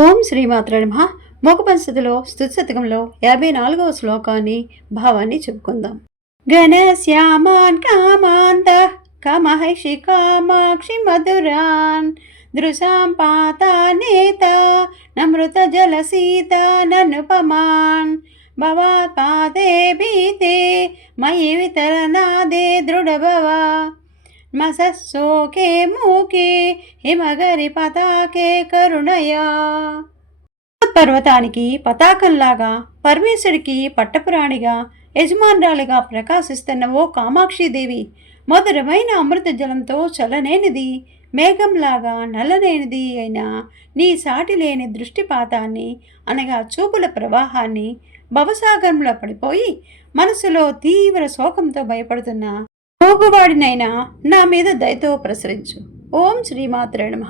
ఓం శ్రీమాత్ర నమ. మోక స్థుతిశతకంలో యాభై నాలుగవ శ్లోకాన్ని భావాన్ని చెప్పుకుందాం. ఘనశ్యామాన్ కామాంత కమహైషి కామాక్షి మధురాన్ దృశాం పాతా నేత నమృత జల సీత ననుపమాన్ భవా పాదే భీతే మయి వితరనాదే దృఢభవా. మసస్సోకే మూకే హిమగరి పతాకే కరుణయా. పర్వతానికి పతాకంలాగా పరమేశ్వరికి పట్టపురాణిగా యజమానురాలిగా ప్రకాశిస్తున్న ఓ కామాక్షిదేవి మధురమైన అమృత జలంతో చలనేనిది మేఘంలాగా నల్లనేనిది అయినా నీ సాటి లేని దృష్టిపాతాన్ని అనగా చూపుల ప్రవాహాన్ని భవసాగరంలో పడిపోయి మనసులో తీవ్ర శోకంతో భయపడుతున్న పోగువాడినైనా నా మీద దయతో ప్రసరించు. ఓం శ్రీమాత్రే నమ.